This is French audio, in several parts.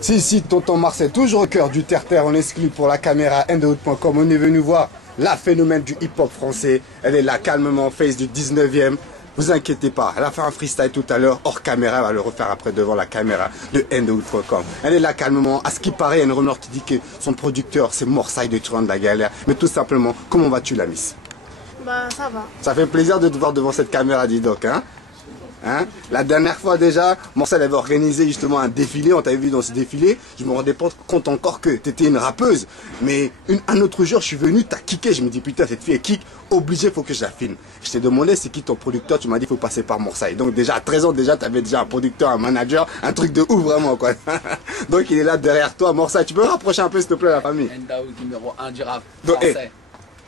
Si, tonton Marcel, toujours au cœur du terre-terre, on exclut pour la caméra Endahood.com. On est venu voir la phénomène du hip-hop français. Elle est là calmement, face du 19e. Vous inquiétez pas, elle a fait un freestyle tout à l'heure, hors caméra, elle va le refaire après devant la caméra de Endahood.com. Elle est là calmement, à ce qui paraît, il y a une rumeur qui dit que son producteur, c'est Morsaï de Turan de la Galère. Mais tout simplement, comment vas-tu la miss? Bah ça va. Ça fait plaisir de te voir devant cette caméra, dis donc, hein? La dernière fois déjà, Morcel avait organisé justement un défilé, on t'avait vu dans ce défilé, je me rendais pas compte encore que tu étais une rappeuse, mais un autre jour je suis venu, t'as kické, je me dis putain cette fille est kick, obligé faut que je la filme. Je t'ai demandé c'est qui ton producteur, tu m'as dit faut passer par Morsaï. Donc déjà à 13 ans déjà tu avais déjà un producteur, un manager, un truc de ouf vraiment quoi. Donc il est là derrière toi Morsaï, tu peux me rapprocher un peu s'il te plaît la famille. Endahood numéro 1 du rap français.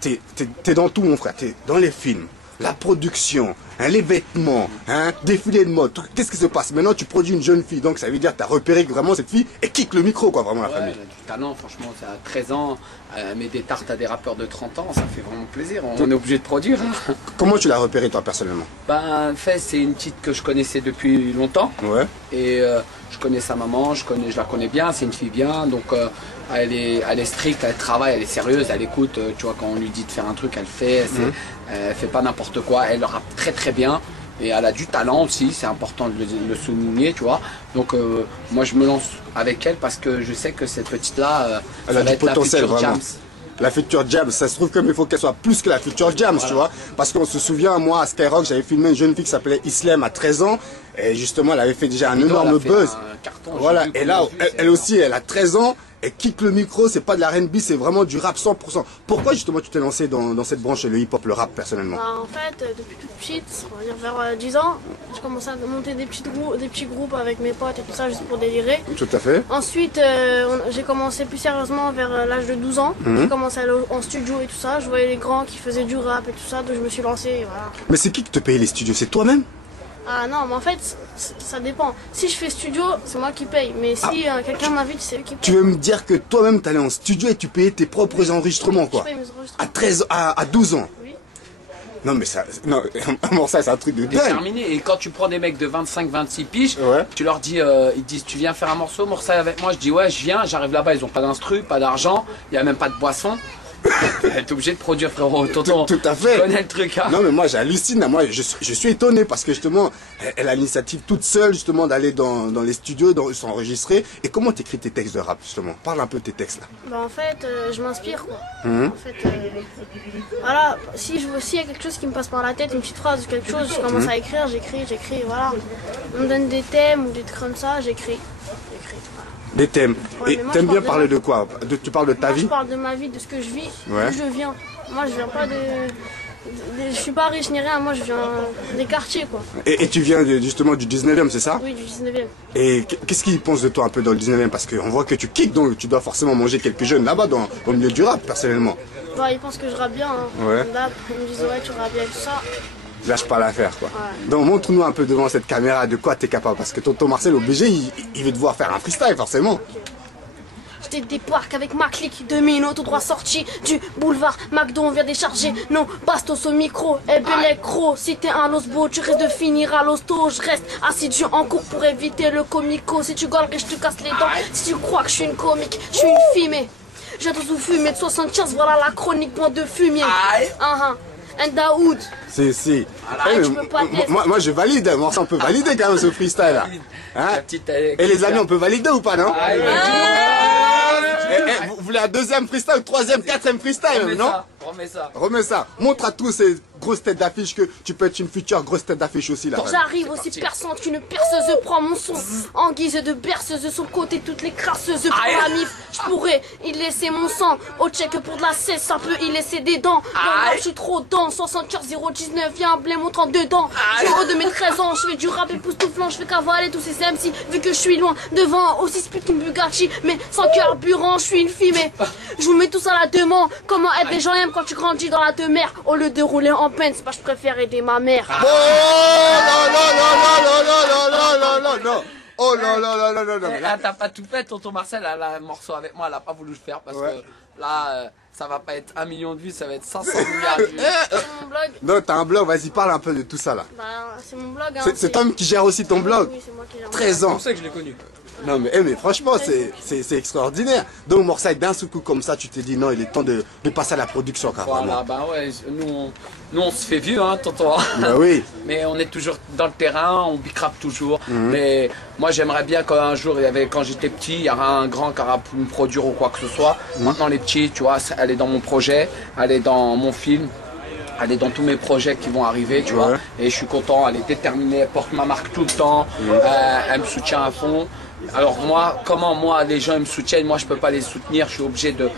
Hey, t'es dans tout mon frère, t'es dans les films. La production, les vêtements, défilé de mode, qu'est-ce qui se passe? Maintenant tu produis une jeune fille, donc ça veut dire que tu as repéré que vraiment cette fille et kick le micro quoi, vraiment la famille. Elle a du talent, franchement, c'est à 13 ans, elle met des tartes à des rappeurs de 30 ans, ça fait vraiment plaisir, on est obligé de produire. Hein. Comment tu l'as repéré toi personnellement? Ben, Fez, c'est une petite que je connaissais depuis longtemps, ouais. Et je connais sa maman, je la connais bien, c'est une fille bien, donc elle est stricte, elle travaille, elle est sérieuse, elle écoute, tu vois, quand on lui dit de faire un truc, elle fait, elle fait pas n'importe quoi, elle rappe très très bien, et elle a du talent aussi, c'est important de le souligner, tu vois. Donc moi je me lance avec elle parce que je sais que cette petite-là, elle a du potentiel, la future vraiment. Jams. La future Jams, ça se trouve comme il faut qu'elle soit plus que la future Jams, voilà. Tu vois. Parce qu'on se souvient, moi à Skyrock, j'avais filmé une jeune fille qui s'appelait Islam à 13 ans, et justement elle avait fait déjà un énorme buzz. Carton, voilà, et là, elle aussi, elle a 13 ans. Elle kick le micro, c'est pas de la R&B, c'est vraiment du rap 100%. Pourquoi justement tu t'es lancé dans cette branche, le hip-hop, le rap personnellement? Bah, en fait, depuis toute petite, on va dire vers 10 ans, j'ai commencé à monter des petits groupes avec mes potes et tout ça, juste pour délirer. Tout à fait. Ensuite, j'ai commencé plus sérieusement vers l'âge de 12 ans. J'ai commencé à aller en studio et tout ça. Je voyais les grands qui faisaient du rap et tout ça, donc je me suis lancé et voilà. Mais c'est qui te payait les studios? C'est toi-même? Ah non, mais en fait, ça dépend. Si je fais studio, c'est moi qui paye. Mais si quelqu'un m'invite, c'est eux qui payent. Tu veux me dire que toi-même, t'allais en studio et tu payais tes propres enregistrements, quoi? Je paye mes enregistrements. À 12 ans? Oui. Non, mais ça... Non, ça, c'est un truc de dingue. Terminé. Et quand tu prends des mecs de 25-26 piges, ouais. Tu leur dis, ils disent, tu viens faire un morceau, Morsaï avec moi? Je dis, ouais, je viens, j'arrive là-bas, ils ont pas d'instru, pas d'argent, il n'y a même pas de boisson. T'es obligé de produire, frérot, tonton. Tout à fait. Tu connais le truc, hein. Non, mais moi, j'hallucine. Moi, je suis étonné parce que justement, elle a l'initiative toute seule, justement, d'aller dans les studios, s'enregistrer. Et comment t'écris tes textes de rap, justement? Parle un peu de tes textes, là. Bah, en fait, je m'inspire, quoi. En fait, voilà, s'il y a quelque chose qui me passe par la tête, une petite phrase ou quelque chose, je commence à écrire, j'écris, voilà. On me donne des thèmes ou des trucs comme ça, j'écris. Des thèmes. Ouais, et t'aimes bien parler de quoi? Tu parles de ta vie? Je parle de ma vie, de ce que je vis, ouais. d'où je viens. Moi, je viens pas je suis pas riche ni rien, moi je viens des quartiers, quoi. Et tu viens justement du 19e, c'est ça? Oui, du 19e. Et qu'est-ce qu'ils pensent de toi un peu dans le 19e? Parce qu'on voit que tu kicks, donc tu dois forcément manger quelques jeunes là-bas, dans le milieu du rap, personnellement. Bah, ils pensent que je rappe bien, hein. Ouais. Là, ils me disent, ouais, tu rappes bien et tout ça. Lâche pas l'affaire, quoi. Ouais. Donc montre-nous un peu devant cette caméra de quoi t'es capable. Parce que tonton Marcel, obligé, il veut devoir faire un freestyle, forcément. Okay. Je débarque avec ma clique, 2 minutes tout droit sorti du boulevard McDo, on vient décharger nos bastos au micro. Eh ben les crocs, si t'es un osbo, tu risques de finir à l'hosto. Je reste assidu en cours pour éviter le comico. Si tu gaulerais, je te casse les dents. Si tu crois que je suis une comique, je suis une fumée. J'ai tous fumé de 75, voilà la chronique point de fumier. Endahood. Si. Moi je valide, on peut valider quand même ce freestyle là. Et les amis, on peut valider ou pas, non? Vous voulez un deuxième freestyle, troisième, quatrième freestyle, non? Remets ça. Montre à tous ces grosses têtes d'affiche que tu peux être une future grosse tête d'affiche aussi là. J'arrive aussi perçante qu'une perceuse prend mon son en guise de berceuse sur le côté toutes les crasseuses pour la mif. Je pourrais y laisser mon sang au check pour de la cesse, ça peut y laisser des dents. Non, je suis trop dense, 60 019, y'a un blé montrant dedans. Je suis haut de mes 13 ans, je fais du rap époustouflant, je fais cavaler tous ces MC vu que je suis loin devant aussi speed qu'une Bugatti, mais sans carburant, je suis une fille mais je vous mets tous à la demande. Comment être des gens aiment quand tu grandis dans la demeure au lieu de rouler en peine, c'est pas je préfère aider ma mère. Oh non. Oh non. T'as pas tout fait, tonton Marcel, elle a un morceau avec moi, elle a pas voulu le faire parce que là, ça va pas être 1 million de vues, ça va être 500 milliards de vues. C'est mon blog. Non, t'as un blog, vas-y, parle un peu de tout ça là. Bah, c'est mon blog. Hein, C'est Tom qui gère aussi ton blog. Oui, c'est moi qui gère mon 13 C'est ans. pour ça que je l'ai connu. Non mais franchement c'est extraordinaire. Donc Morsay, d'un seul coup comme ça, tu t'es dit non, il est temps de passer à la production carrément. Voilà, bah ouais, nous on se fait vieux, hein, tonton. Bah oui. Mais on est toujours dans le terrain, on bicrape toujours. Mais moi j'aimerais bien qu'un jour, quand j'étais petit, il y aura un grand qui aura pu me produire ou quoi que ce soit. Maintenant les petits, tu vois, elle est dans mon projet, elle est dans mon film. Elle est dans tous mes projets qui vont arriver, tu vois. Et je suis content, elle est déterminée, elle porte ma marque tout le temps, elle me soutient à fond. Alors moi, comment moi les gens ils me soutiennent, moi je peux pas les soutenir, je suis obligé de...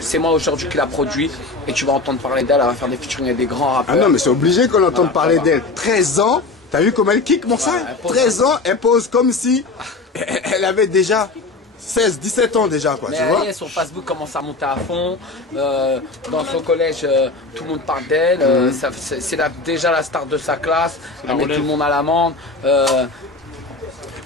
C'est moi aujourd'hui qui la produit et tu vas entendre parler d'elle, elle va faire des featuring avec des grands rappeurs. Ah non mais c'est obligé qu'on entende parler d'elle. 13 ans, t'as vu comment elle kick Morsay? elle pose 13 ans, elle pose comme si elle avait déjà 16, 17 ans déjà quoi, Mais tu vois. son Facebook commence à monter à fond, dans son collège tout le monde parle d'elle, c'est déjà la star de sa classe, elle met tout le monde à l'amende.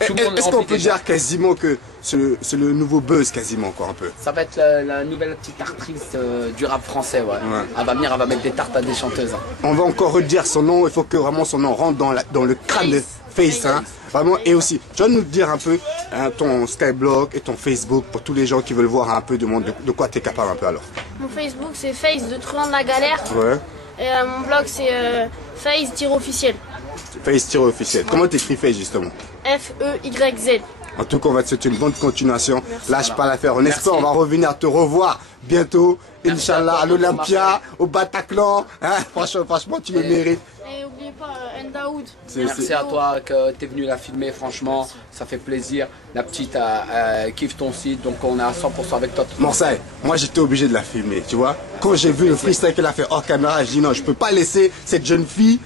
Est-ce qu'on peut dire quasiment que c'est le nouveau buzz quasiment quoi un peu? Ça va être la nouvelle petite actrice du rap français, ouais. Elle va venir, elle va mettre des tartes à des chanteuses. Hein. On va encore redire son nom, il faut que vraiment son nom rentre dans le crâne de Face, hein. Vraiment, et aussi, tu vas nous dire un peu hein, ton Skyblog et ton Facebook pour tous les gens qui veulent voir un peu de quoi tu es capable un peu alors. Mon Facebook c'est Face de Truand de la Galère. Ouais. Et mon blog c'est Face-officiel. Face-officiel. Comment t'écris Face justement? F-E-Y-Z. En tout cas, on va te souhaiter une bonne continuation. Merci. Lâche pas l'affaire. On espère on va revenir te revoir bientôt. Inch'Allah, à l'Olympia, au Bataclan. Hein, franchement, tu le mérites. Et n'oubliez pas Ndaoud. Merci à toi que tu es venu la filmer, franchement, ça fait plaisir. La petite kiffe ton site, donc on est à 100% avec toi. Morsay, moi j'étais obligé de la filmer, tu vois. Quand j'ai vu le freestyle qu'elle a fait hors caméra, je dis non, je peux pas laisser cette jeune fille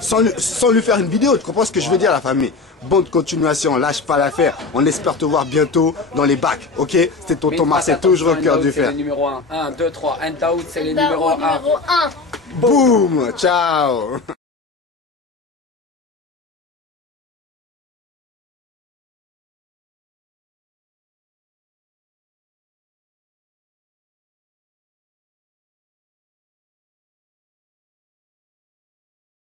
sans lui faire une vidéo. Tu comprends ce que je veux dire, la famille? Bonne continuation, lâche pas l'affaire. On espère te voir bientôt dans les bacs, ok? C'était tonton Marcel, toujours au cœur du fer. C'est le numéro 1. 1, 2, 3. Ndaoud, c'est le numéro 1. Numéro 1. Boum, ciao.